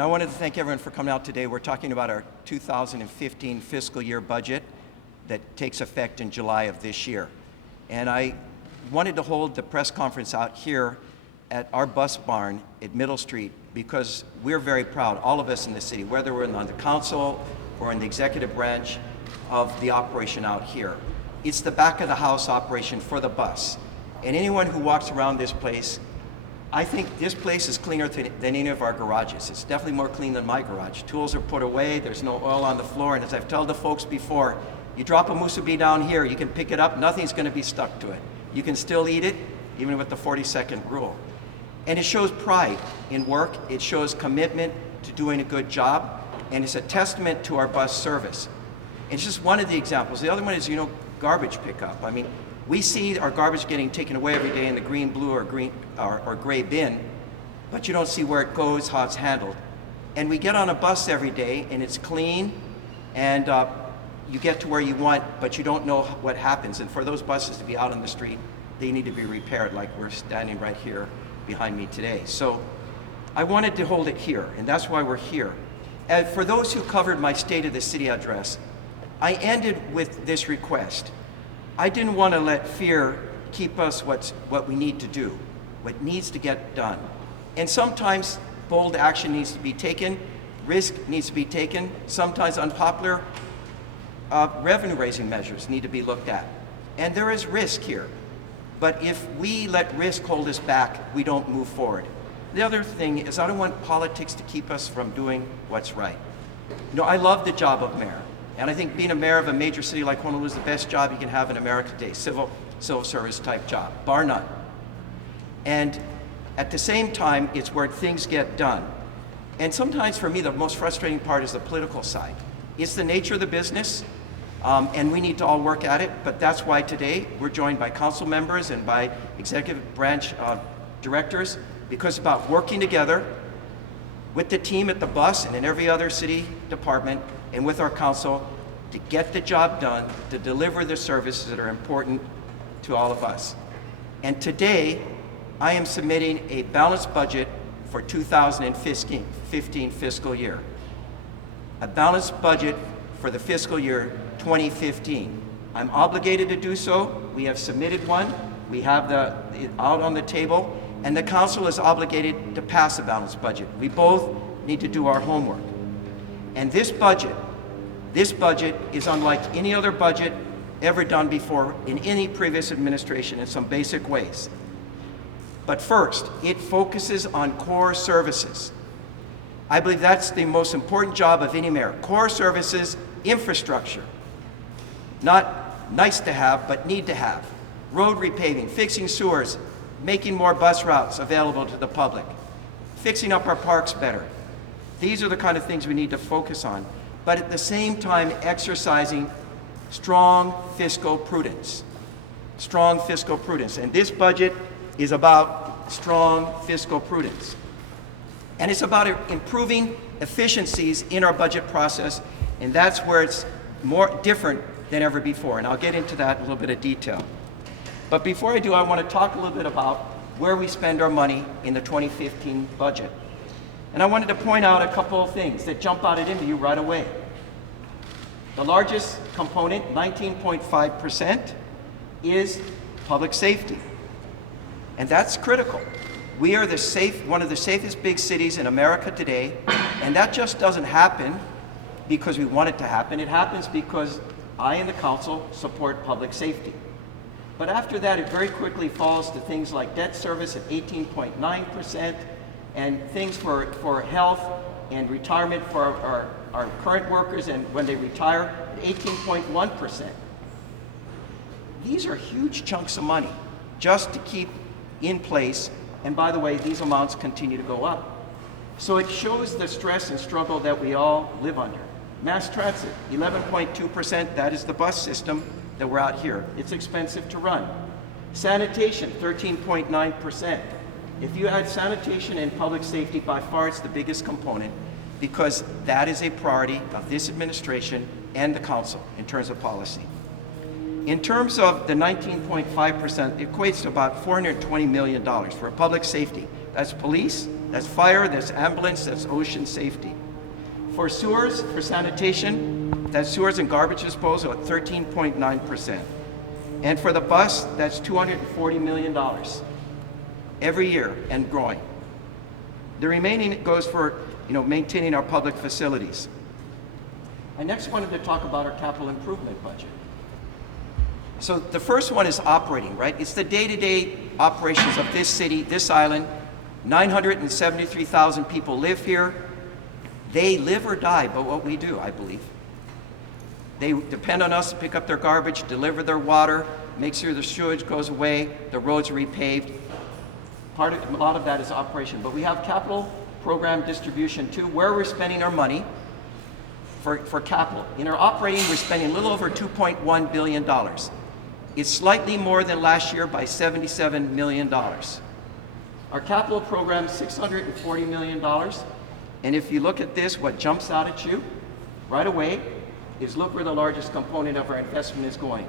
I wanted to thank everyone for coming out today. We're talking about our 2015 fiscal year budget that takes effect in July of this year. And I wanted to hold the press conference out here at our bus barn at Middle Street because we're very proud, all of us in the city, whether we're on the council or in the executive branch, of the operation out here. It's the back of the house operation for the bus. And anyone who walks around this place, I think this place is cleaner than any of our garages. It's definitely more clean than my garage. Tools are put away, there's no oil on the floor, and as I've told the folks before, you drop a musubi down here, you can pick it up, nothing's gonna be stuck to it. You can still eat it, even with the 40-second rule. And it shows pride in work, it shows commitment to doing a good job, and it's a testament to our bus service. And it's just one of the examples. The other one is, garbage pickup. I mean, we see our garbage getting taken away every day in the green, blue, or gray bin, but you don't see where it goes, how it's handled. And we get on a bus every day, and it's clean, and you get to where you want, but you don't know what happens. And for those buses to be out on the street, they need to be repaired, like we're standing right here behind me today. So I wanted to hold it here, and that's why we're here. And for those who covered my State of the City address, I ended with this request. I didn't want to let fear keep us what we need to do, what needs to get done. And sometimes bold action needs to be taken, risk needs to be taken, sometimes unpopular revenue-raising measures need to be looked at. And there is risk here. But if we let risk hold us back, we don't move forward. The other thing is I don't want politics to keep us from doing what's right. I love the job of mayor. And I think being a mayor of a major city like Honolulu is the best job you can have in America today, civil service type job, bar none. And at the same time, it's where things get done. And sometimes for me, the most frustrating part is the political side. It's the nature of the business, and we need to all work at it, but that's why today we're joined by council members and by executive branch directors, because it's about working together with the team at the bus and in every other city department and with our council to get the job done, to deliver the services that are important to all of us. And today, I am submitting a balanced budget for 2015 fiscal year. A balanced budget for the fiscal year 2015. I'm obligated to do so. We have submitted one. We have it out on the table, and the council is obligated to pass a balanced budget. We both need to do our homework. And this budget is unlike any other budget ever done before in any previous administration in some basic ways. But first, it focuses on core services. I believe that's the most important job of any mayor. Core services, infrastructure. Not nice to have, but need to have. Road repaving, fixing sewers, making more bus routes available to the public, fixing up our parks better. These are the kind of things we need to focus on, but at the same time exercising strong fiscal prudence. Strong fiscal prudence. And this budget is about strong fiscal prudence. And it's about improving efficiencies in our budget process, and that's where it's more different than ever before. And I'll get into that in a little bit of detail. But before I do, I want to talk a little bit about where we spend our money in the 2015 budget. And I wanted to point out a couple of things that jump out at you right away. The largest component, 19.5%, is public safety. And that's critical. We are one of the safest big cities in America today, and that just doesn't happen because we want it to happen. It happens because I and the council support public safety. But after that, it very quickly falls to things like debt service at 18.9%, and things for health and retirement for our current workers and when they retire at 18.1%. These are huge chunks of money just to keep in place, and by the way, these amounts continue to go up. So it shows the stress and struggle that we all live under. Mass transit, 11.2%, that is the bus system that we're out here. It's expensive to run. Sanitation, 13.9%. If you add sanitation and public safety, by far it's the biggest component because that is a priority of this administration and the council in terms of policy. In terms of the 19.5%, it equates to about $420 million for public safety. That's police, that's fire, that's ambulance, that's ocean safety. For sewers, for sanitation, that's sewers and garbage disposal at 13.9%. And for the bus, that's $240 million every year and growing. The remaining goes for maintaining our public facilities. I next wanted to talk about our capital improvement budget. So the first one is operating, right? It's the day-to-day operations of this city, this island. 973,000 people live here. They live or die by what we do, I believe. They depend on us to pick up their garbage, deliver their water, make sure the sewage goes away, the roads are repaved. A lot of that is operation, but we have capital program distribution too, where we're spending our money for capital. In our operating, we're spending a little over $2.1 billion. It's slightly more than last year by $77 million. Our capital program, $640 million. And if you look at this, what jumps out at you right away is look where the largest component of our investment is going.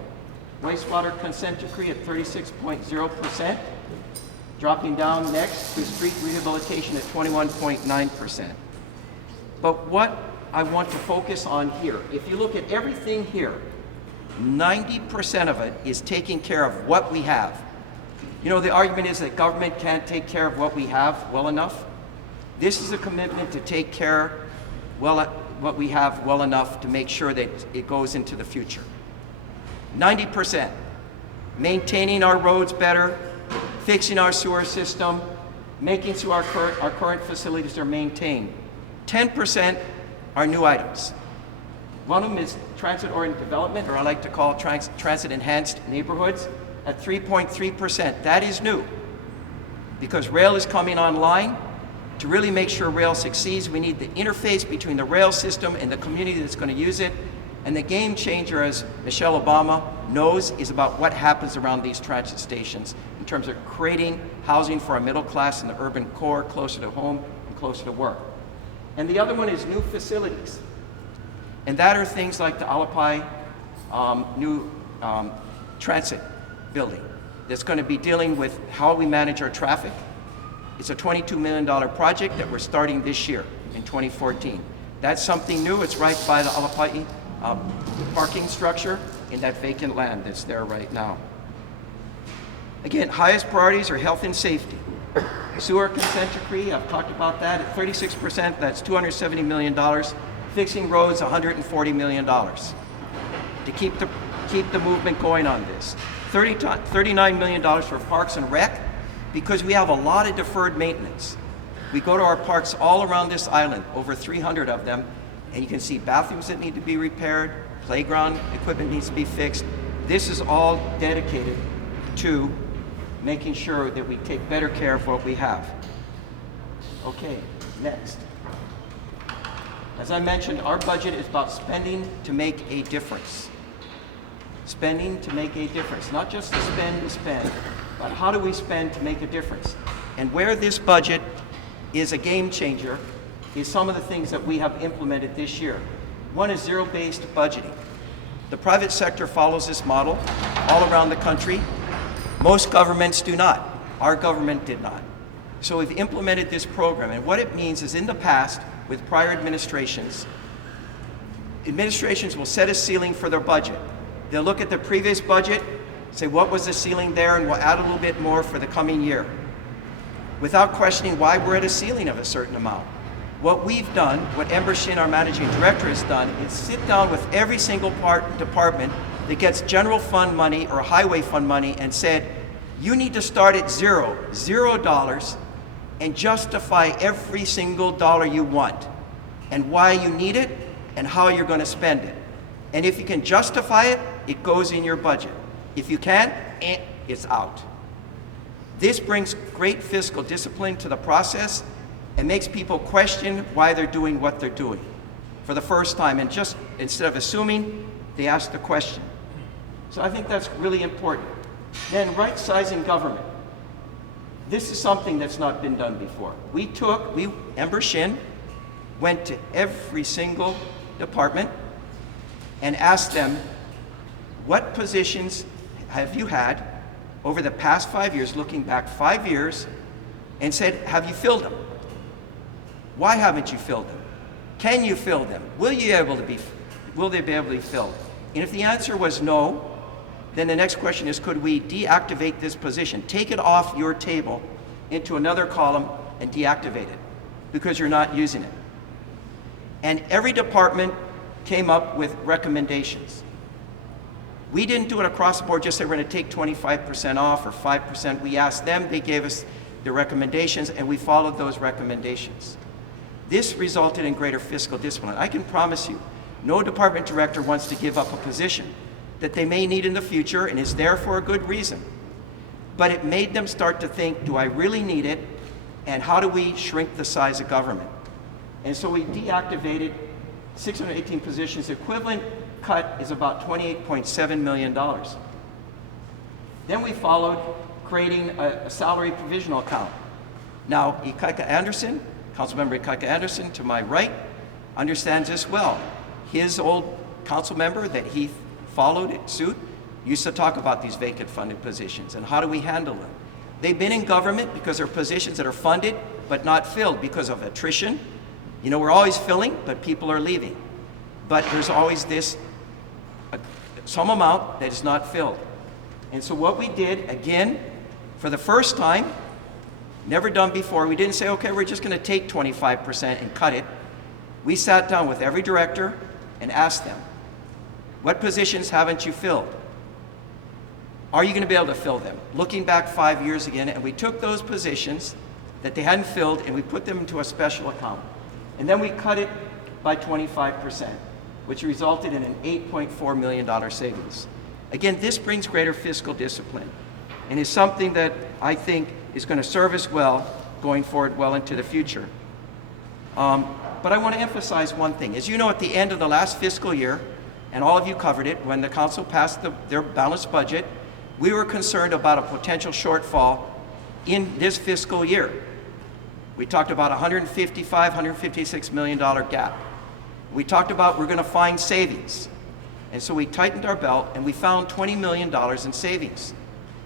Wastewater consent decree at 36.0%, dropping down next to street rehabilitation at 21.9%. But what I want to focus on here, if you look at everything here, 90% of it is taking care of what we have. The argument is that government can't take care of what we have well enough. This is a commitment to take care what we have well enough to make sure that it goes into the future. 90%, maintaining our roads better, fixing our sewer system, making sure our current facilities are maintained. 10% are new items. One of them is transit-oriented development, or I like to call transit-enhanced neighborhoods, at 3.3%. That is new, because rail is coming online. To really make sure rail succeeds, we need the interface between the rail system and the community that's going to use it. And the game changer, as Michelle Obama knows, is about what happens around these transit stations in terms of creating housing for our middle class in the urban core, closer to home and closer to work. And the other one is new facilities. And that are things like the Alapai new transit building that's going to be dealing with how we manage our traffic. It's a $22 million project that we're starting this year in 2014. That's something new. It's right by the Alapai parking structure in that vacant land that's there right now. Again, highest priorities are health and safety. Sewer consent decree, I've talked about that. At 36%, that's $270 million. Fixing roads, $140 million to keep the movement going on this. $39 million for parks and rec, because we have a lot of deferred maintenance. We go to our parks all around this island, over 300 of them, and you can see bathrooms that need to be repaired, playground equipment needs to be fixed. This is all dedicated to making sure that we take better care of what we have. Okay, next. As I mentioned, our budget is about spending to make a difference. Spending to make a difference, not just to spend, but how do we spend to make a difference? And where this budget is a game changer is some of the things that we have implemented this year. One is zero-based budgeting. The private sector follows this model all around the country. Most governments do not. Our government did not. So we've implemented this program, and what it means is in the past, with prior administrations will set a ceiling for their budget. They'll look at the previous budget, say what was the ceiling there, and we'll add a little bit more for the coming year, without questioning why we're at a ceiling of a certain amount. What we've done, what Ember Shin, our managing director, has done, is sit down with every single department that gets general fund money or highway fund money and said, you need to start at $0, and justify every single dollar you want, and why you need it, and how you're going to spend it. And if you can justify it, it goes in your budget. If you can't, it's out. This brings great fiscal discipline to the process and makes people question why they're doing what they're doing for the first time. And just instead of assuming, they ask the question. So I think that's really important. Then right-sizing government. This is something that's not been done before. Ember Shin went to every single department and asked them, what positions have you had over the past 5 years, looking back 5 years, and said, have you filled them? Why haven't you filled them? Can you fill them? Will they be able to be filled? And if the answer was no, then the next question is, could we deactivate this position? Take it off your table into another column and deactivate it because you're not using it. And every department came up with recommendations. We didn't do it across the board, just say we're going to take 25% off or 5%. We asked them, they gave us the recommendations, and we followed those recommendations. This resulted in greater fiscal discipline. I can promise you, no department director wants to give up a position that they may need in the future and is there for a good reason. But it made them start to think, do I really need it? And how do we shrink the size of government? And so we deactivated 618 positions. The equivalent cut is about $28.7 million. Then we followed creating a salary provisional account. Now, Ikaika Anderson, Councilmember Ikaika Anderson to my right, understands this well. His old council member that he followed in suit used to talk about these vacant funded positions and how do we handle them. They've been in government because they're positions that are funded but not filled because of attrition. You know, we're always filling, but people are leaving. But there's always this, some amount that is not filled. And so what we did, again, for the first time, never done before, we didn't say, okay, we're just going to take 25% and cut it. We sat down with every director and asked them, what positions haven't you filled? Are you going to be able to fill them? Looking back 5 years again, and we took those positions that they hadn't filled and we put them into a special account. And then we cut it by 25%, which resulted in an $8.4 million savings. Again, this brings greater fiscal discipline and is something that I think is going to serve us well going forward well into the future. But I want to emphasize one thing. As you know, at the end of the last fiscal year, and all of you covered it, when the council passed their balanced budget, we were concerned about a potential shortfall in this fiscal year. We talked about $156 million gap. We talked about we're going to find savings. And so we tightened our belt and we found $20 million in savings,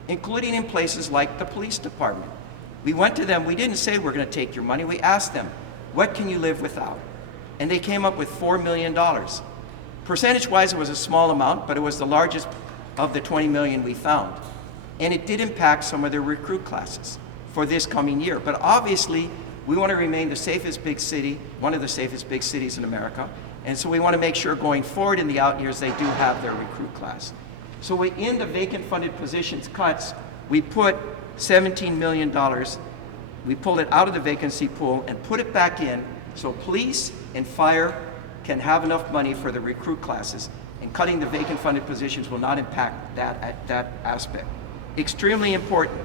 including in places like the police department. We went to them, we didn't say we're going to take your money, we asked them, what can you live without? And they came up with $4 million. Percentage-wise, it was a small amount, but it was the largest of the 20 million we found. And it did impact some of their recruit classes for this coming year. But obviously, we want to remain the safest big city, one of the safest big cities in America. And so we want to make sure going forward in the out years, they do have their recruit class. So in the vacant funded positions cuts, we put $17 million. We pulled it out of the vacancy pool and put it back in so police and fire can have enough money for the recruit classes, and cutting the vacant funded positions will not impact that aspect. Extremely important.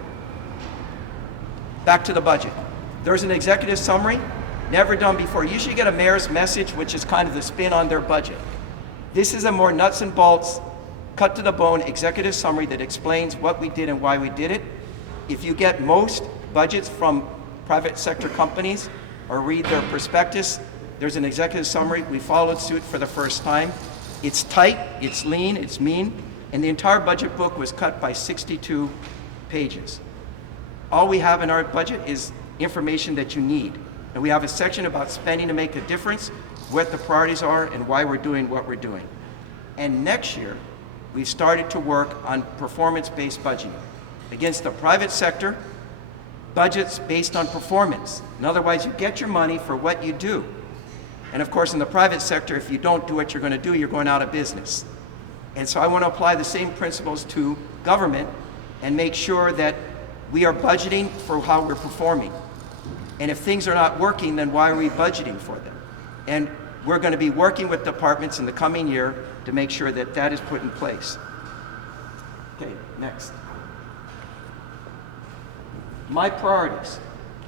Back to the budget. There's an executive summary, never done before. You usually get a mayor's message, which is kind of the spin on their budget. This is a more nuts and bolts, cut to the bone executive summary that explains what we did and why we did it. If you get most budgets from private sector companies or read their prospectus, there's an executive summary. We followed suit for the first time. It's tight, it's lean, it's mean, and the entire budget book was cut by 62 pages. All we have in our budget is information that you need. And we have a section about spending to make a difference, what the priorities are, and why we're doing what we're doing. And next year, we started to work on performance-based budgeting against the private sector, budgets based on performance. And otherwise, you get your money for what you do. And of course, in the private sector, if you don't do what you're going to do, you're going out of business. And so I want to apply the same principles to government and make sure that we are budgeting for how we're performing. And if things are not working, then why are we budgeting for them? And we're going to be working with departments in the coming year to make sure that that is put in place. Okay, next. My priorities.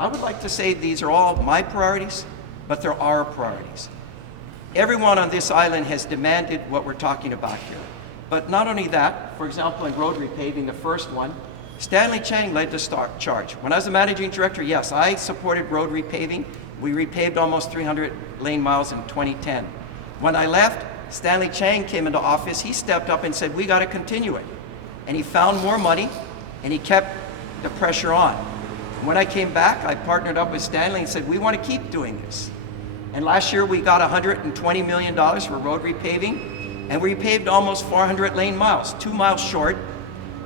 I would like to say these are all my priorities, but there are priorities. Everyone on this island has demanded what we're talking about here. But not only that, for example, in road repaving, the first one, Stanley Chang led the charge. When I was the managing director, yes, I supported road repaving. We repaved almost 300 lane miles in 2010. When I left, Stanley Chang came into office. He stepped up and said, we got to continue it. And he found more money, and he kept the pressure on. When I came back, I partnered up with Stanley and said, we want to keep doing this. And last year we got $120 million for road repaving, and we repaved almost 400 lane miles, 2 miles short.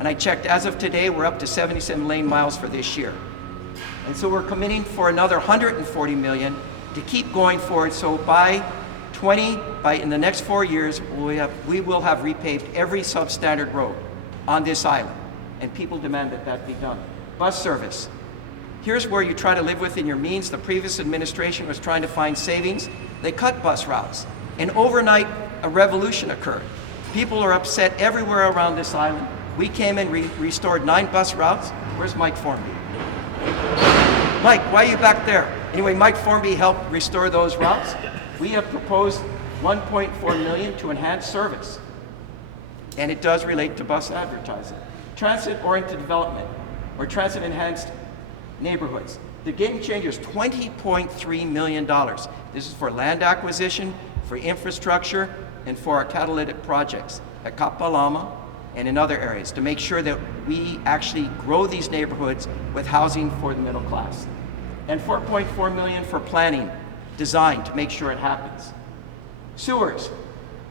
And I checked, as of today, we're up to 77 lane miles for this year. And so we're committing for another 140 million to keep going forward. So in the next 4 years, we will have repaved every substandard road on this island. And people demand that that be done. Bus service. Here's where you try to live within your means. The previous administration was trying to find savings. They cut bus routes. And overnight, a revolution occurred. People are upset everywhere around this island. We came and restored 9 bus routes. Where's Mike Formby? Mike, why are you back there? Anyway, Mike Formby helped restore those routes. We have proposed 1.4 million to enhance service. And it does relate to bus advertising. Transit-oriented development, or transit-enhanced neighborhoods. The game changer is $20.3 million. This is for land acquisition, for infrastructure, and for our catalytic projects at Kapalama and in other areas to make sure that we actually grow these neighborhoods with housing for the middle class. And 4.4 million for planning, design to make sure it happens. Sewers,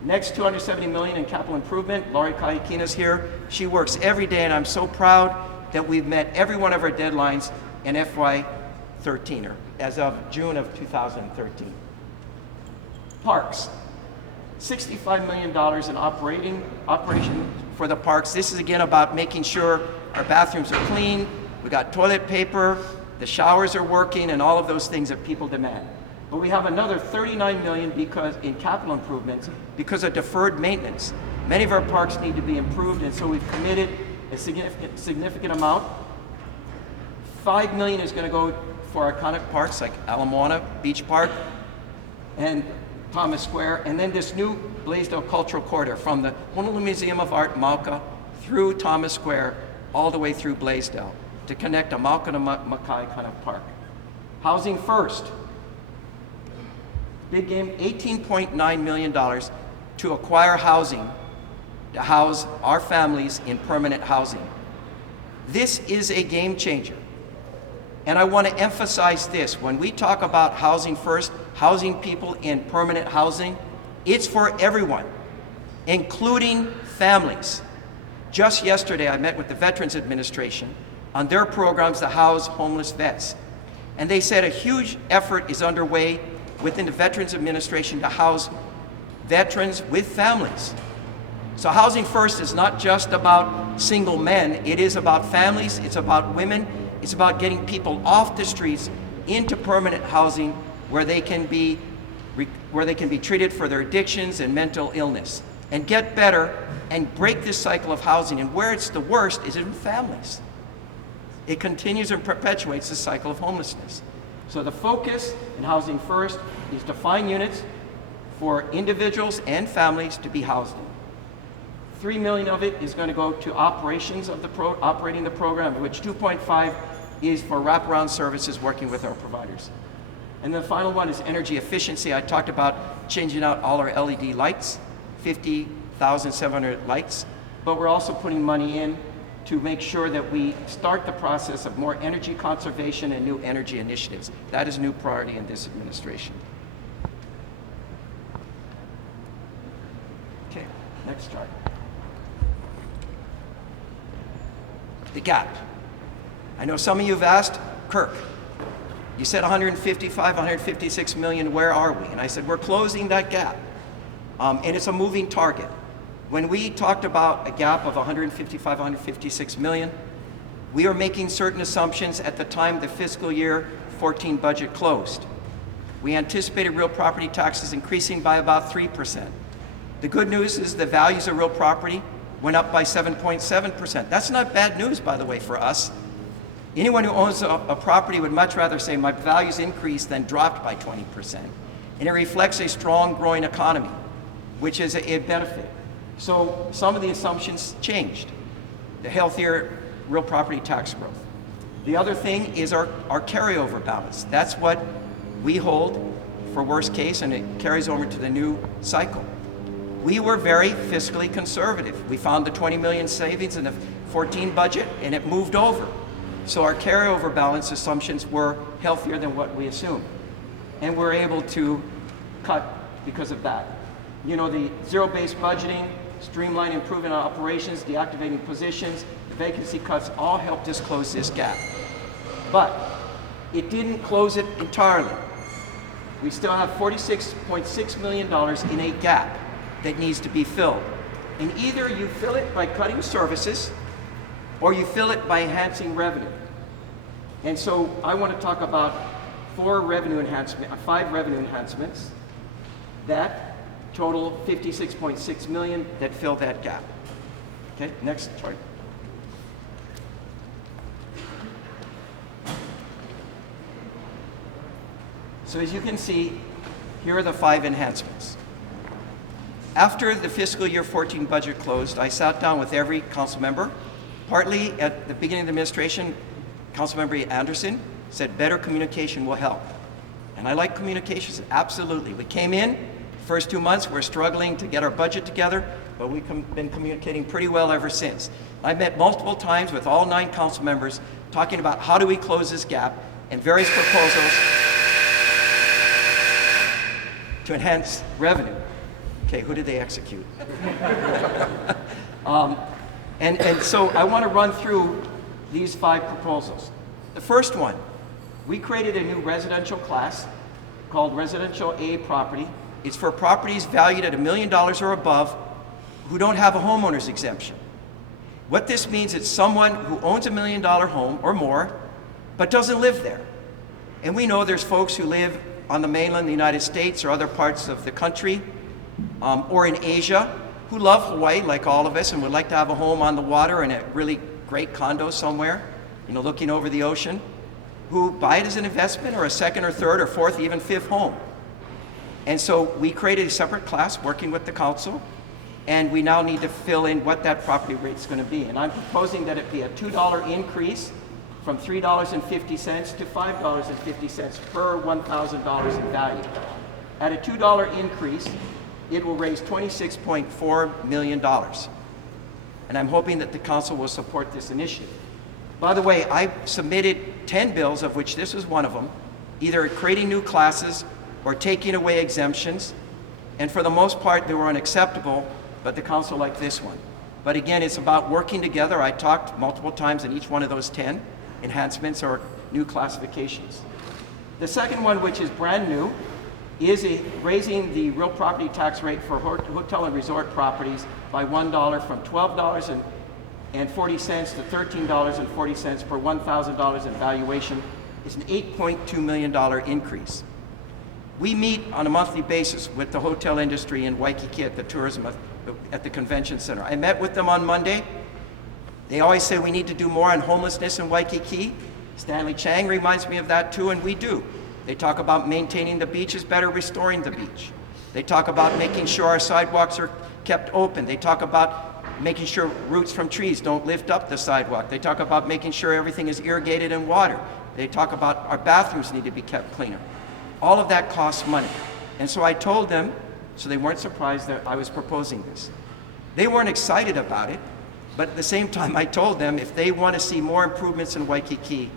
next 270 million in capital improvement. Laurie Kahikina's here. She works every day, and I'm so proud that we've met every one of our deadlines in FY13, or as of June of 2013. Parks, $65 million in operation for the parks. This is again about making sure our bathrooms are clean, we got toilet paper, the showers are working, and all of those things that people demand. But we have another 39 million in capital improvements because of deferred maintenance. Many of our parks need to be improved, and so we've committed a significant amount. 5 million is going to go for iconic parks like Ala Moana Beach Park and Thomas Square, and then this new Blaisdell Cultural Corridor from the Honolulu Museum of Art, Mauka, through Thomas Square, all the way through Blaisdell to connect a Mauka to Makai kind of park. Housing first. Big game, $18.9 million to acquire housing, to house our families in permanent housing. This is a game changer. And I want to emphasize this. When we talk about housing first, housing people in permanent housing, it's for everyone, including families. Just yesterday, I met with the Veterans Administration on their programs to house homeless vets. And they said a huge effort is underway within the Veterans Administration to house veterans with families. So housing first is not just about single men, it is about families, it's about women, it's about getting people off the streets into permanent housing where they can be treated for their addictions and mental illness and get better and break this cycle of housing. And where it's the worst is in families. It continues and perpetuates the cycle of homelessness. So the focus in Housing First is to find units for individuals and families to be housed in. 3 million of it is going to go to operations of operating the program, of which 2.5 is for wraparound services working with our providers. And the final one is energy efficiency. I talked about changing out all our LED lights, 50,700 lights, but we're also putting money in to make sure that we start the process of more energy conservation and new energy initiatives. That is a new priority in this administration. Okay, next chart. The gap. I know some of you have asked, Kirk, you said 155, 156 million, where are we? And I said, we're closing that gap. And it's a moving target. When we talked about a gap of 155, 156 million, we are making certain assumptions at the time the fiscal year 14 budget closed. We anticipated real property taxes increasing by about 3%. The good news is the values of real property went up by 7.7%. That's not bad news, by the way, for us. Anyone who owns a property would much rather say my values increased than dropped by 20%. And it reflects a strong, growing economy, which is a benefit. So some of the assumptions changed. The healthier real property tax growth. The other thing is our carryover balance. That's what we hold for worst case, and it carries over to the new cycle. We were very fiscally conservative. We found the 20 million savings in the 14 budget, and it moved over. So our carryover balance assumptions were healthier than what we assumed. And we're able to cut because of that. You know, the zero-based budgeting, streamline improving our operations, deactivating positions, the vacancy cuts all helped us close this gap. But it didn't close it entirely. We still have $46.6 million in a gap that needs to be filled. And either you fill it by cutting services or you fill it by enhancing revenue. And so I want to talk about five revenue enhancements that total $56.6 million that fill that gap. Okay, next chart. So as you can see, here are the 5 enhancements. After the fiscal year 14 budget closed, I sat down with every council member. Partly at the beginning of the administration, Councilmember Anderson said better communication will help. And I like communications, absolutely. We came in, first 2 months, we're struggling to get our budget together, but we've been communicating pretty well ever since. I met multiple times with all 9 council members talking about how do we close this gap and various proposals to enhance revenue. Okay, who did they execute? And so I want to run through these 5 proposals. The first one, we created a new residential class called Residential A Property. It's for properties valued at $1 million or above who don't have a homeowner's exemption. What this means is someone who owns $1 million home or more, but doesn't live there. And we know there's folks who live on the mainland, the United States, or other parts of the country, or in Asia, who love Hawaii like all of us and would like to have a home on the water in a really great condo somewhere, you know, looking over the ocean, who buy it as an investment or a second or third or fourth, even fifth home. And so we created a separate class working with the council, and we now need to fill in what that property rate is going to be. And I'm proposing that it be a $2 increase from $3.50 to $5.50 per $1,000 in value. At a $2 increase, it will raise $26.4 million. And I'm hoping that the council will support this initiative. By the way, I submitted 10 bills, of which this was one of them, either creating new classes or taking away exemptions. And for the most part, they were unacceptable, but the council liked this one. But again, it's about working together. I talked multiple times in each one of those 10 enhancements or new classifications. The second one, which is brand new, is raising the real property tax rate for hotel and resort properties by $1 from $12.40 to $13.40 per $1,000 in valuation. It's an $8.2 million increase. We meet on a monthly basis with the hotel industry in Waikiki at the tourism at the convention center. I met with them on Monday. They always say we need to do more on homelessness in Waikiki. Stanley Chang reminds me of that too, and we do. They talk about maintaining the beaches better, restoring the beach. They talk about making sure our sidewalks are kept open. They talk about making sure roots from trees don't lift up the sidewalk. They talk about making sure everything is irrigated in water. They talk about our bathrooms need to be kept cleaner. All of that costs money. And so I told them, so they weren't surprised that I was proposing this. They weren't excited about it, but at the same time I told them if they want to see more improvements in Waikiki,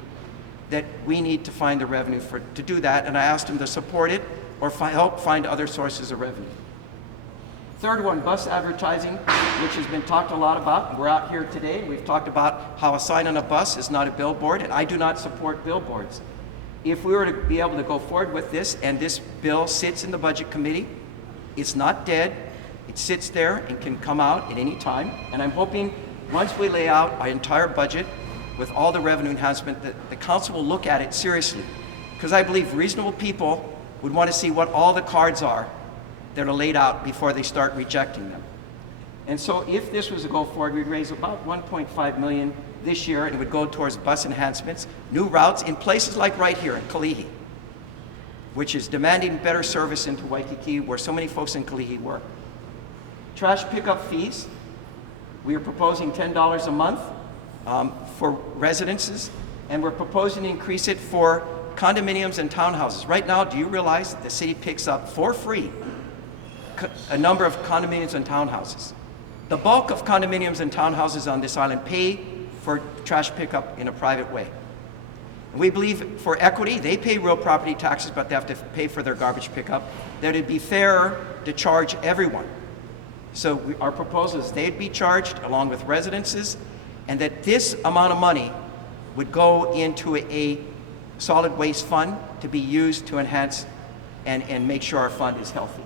that we need to find the revenue to do that, and I asked them to support it or help find other sources of revenue. Third one, bus advertising, which has been talked a lot about. We're out here today. We've talked about how a sign on a bus is not a billboard, and I do not support billboards. If we were to be able to go forward with this, and this bill sits in the budget committee, it's not dead. It sits there and can come out at any time. And I'm hoping once we lay out our entire budget with all the revenue enhancement, that the council will look at it seriously. Because I believe reasonable people would want to see what all the cards are that are laid out before they start rejecting them. And so if this was to go forward, we'd raise about $1.5 million this year, and it would go towards bus enhancements, new routes in places like right here in Kalihi, which is demanding better service into Waikiki, where so many folks in Kalihi work. Trash pickup fees, we are proposing $10 a month for residences, and we're proposing to increase it for condominiums and townhouses. Right now, do you realize that the city picks up for free a number of condominiums and townhouses? The bulk of condominiums and townhouses on this island pay for trash pickup in a private way. We believe for equity, they pay real property taxes, but they have to pay for their garbage pickup, that it'd be fair to charge everyone. So our proposal is they'd be charged along with residences, and that this amount of money would go into a solid waste fund to be used to enhance and make sure our fund is healthy.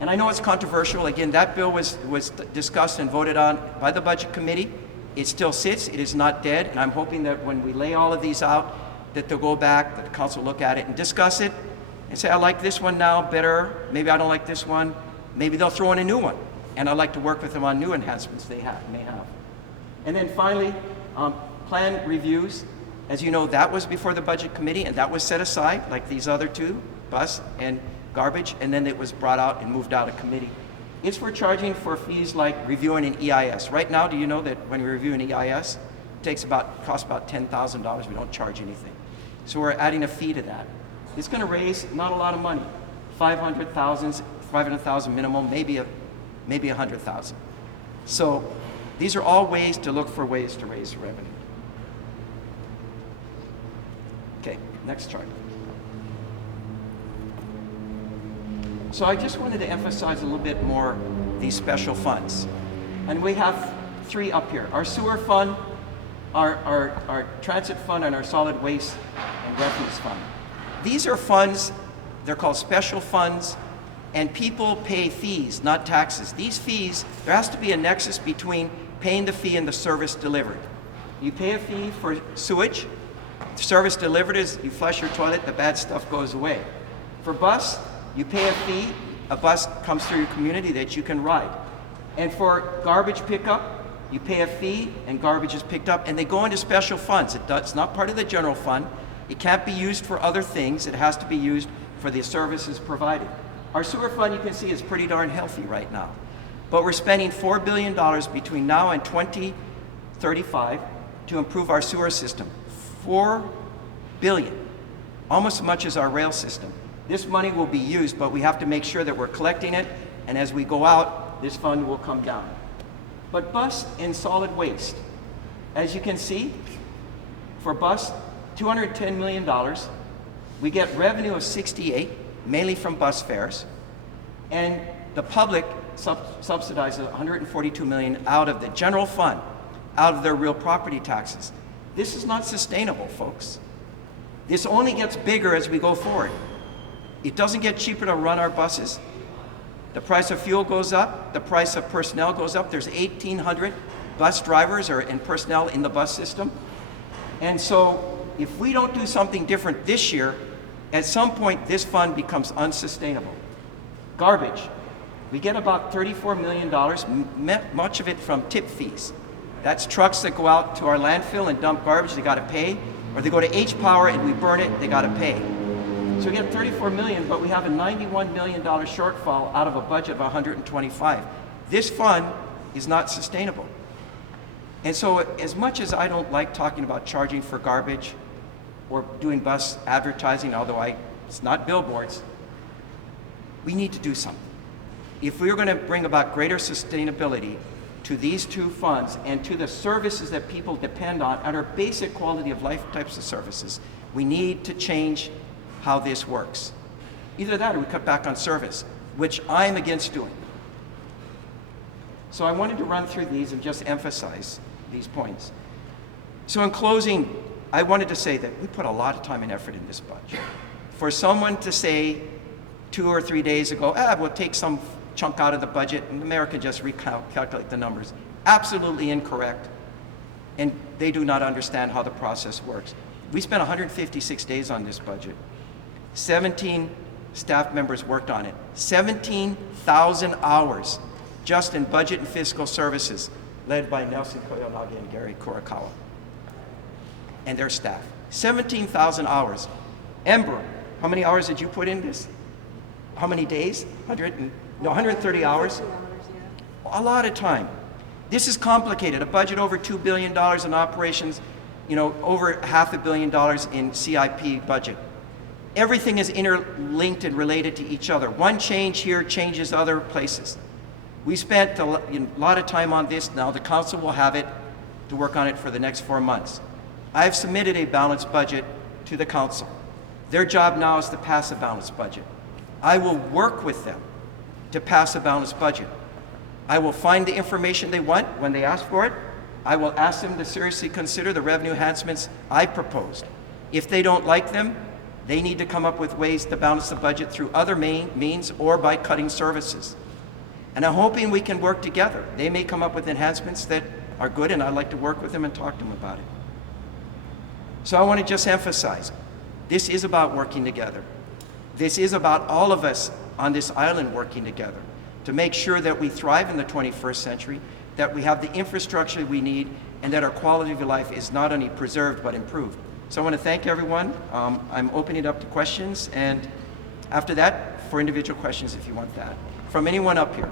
And I know it's controversial. Again, that bill was discussed and voted on by the Budget Committee. It still sits, it is not dead, and I'm hoping that when we lay all of these out, that they'll go back, that the council look at it and discuss it, and say, I like this one now better, maybe I don't like this one, maybe they'll throw in a new one, and I'd like to work with them on new enhancements they may have. And then finally, plan reviews. As you know, that was before the Budget Committee, and that was set aside, like these other two, bus and garbage, and then it was brought out and moved out of committee. It's for charging for fees like reviewing an EIS. Right now, do you know that when we review an EIS, it costs about $10,000. We don't charge anything. So we're adding a fee to that. It's going to raise not a lot of money, 500,000 minimum, maybe 100,000. So these are all ways to look for ways to raise revenue. Okay, next chart. So I just wanted to emphasize a little bit more these special funds. And we have three up here. Our sewer fund, our transit fund, and our solid waste and refuse fund. These are funds, they're called special funds, and people pay fees, not taxes. These fees, there has to be a nexus between paying the fee and the service delivered. You pay a fee for sewage. The service delivered is you flush your toilet, the bad stuff goes away. For bus, you pay a fee, a bus comes through your community that you can ride. And for garbage pickup, you pay a fee and garbage is picked up, and they go into special funds. It's not part of the general fund. It can't be used for other things. It has to be used for the services provided. Our sewer fund, you can see, is pretty darn healthy right now. But we're spending $4 billion between now and 2035 to improve our sewer system. $4 billion, almost as much as our rail system. This money will be used, but we have to make sure that we're collecting it, and as we go out, this fund will come down. But bus and solid waste, as you can see, for bus, $210 million. We get revenue of 68, mainly from bus fares, and the public subsidizes $142 million out of the general fund, out of their real property taxes. This is not sustainable, folks. This only gets bigger as we go forward. It doesn't get cheaper to run our buses. The price of fuel goes up. The price of personnel goes up. There's 1,800 bus drivers and personnel in the bus system. And so if we don't do something different this year, at some point this fund becomes unsustainable. Garbage. We get about $34 million, much of it from tip fees. That's trucks that go out to our landfill and dump garbage, they gotta pay. Or they go to H-Power and we burn it, they gotta pay. So we get $34 million, but we have a $91 million shortfall out of a budget of $125. This fund is not sustainable. And so as much as I don't like talking about charging for garbage or doing bus advertising, although it's not billboards, we need to do something. If we're going to bring about greater sustainability to these two funds and to the services that people depend on and our basic quality of life types of services, we need to change how this works. Either that or we cut back on service, which I'm against doing. So I wanted to run through these and just emphasize these points. So in closing, I wanted to say that we put a lot of time and effort in this budget. For someone to say 2 or 3 days ago, we'll take some chunk out of the budget and the mayor can just recalculate the numbers. Absolutely incorrect. And they do not understand how the process works. We spent 156 days on this budget. 17 staff members worked on it. 17,000 hours just in budget and fiscal services, led by Nelson Koyonagi and Gary Kurakawa and their staff. 17,000 hours. Ember, how many hours did you put in this? How many days? 130 hours? A lot of time. This is complicated. A budget over $2 billion in operations, over $500 million in CIP budget. Everything is interlinked and related to each other. One change here changes other places. We spent a lot of time on this. Now the council will have it to work on it for the next 4 months. I have submitted a balanced budget to the council. Their job now is to pass a balanced budget. I will work with them to pass a balanced budget. I will find the information they want when they ask for it. I will ask them to seriously consider the revenue enhancements I proposed. If they don't like them, they need to come up with ways to balance the budget through other means or by cutting services. And I'm hoping we can work together. They may come up with enhancements that are good, and I'd like to work with them and talk to them about it. So I want to just emphasize, this is about working together. This is about all of us on this island working together to make sure that we thrive in the 21st century, that we have the infrastructure we need, and that our quality of life is not only preserved but improved. So I want to thank everyone. I'm opening it up to questions, and after that, for individual questions if you want that. From anyone up here.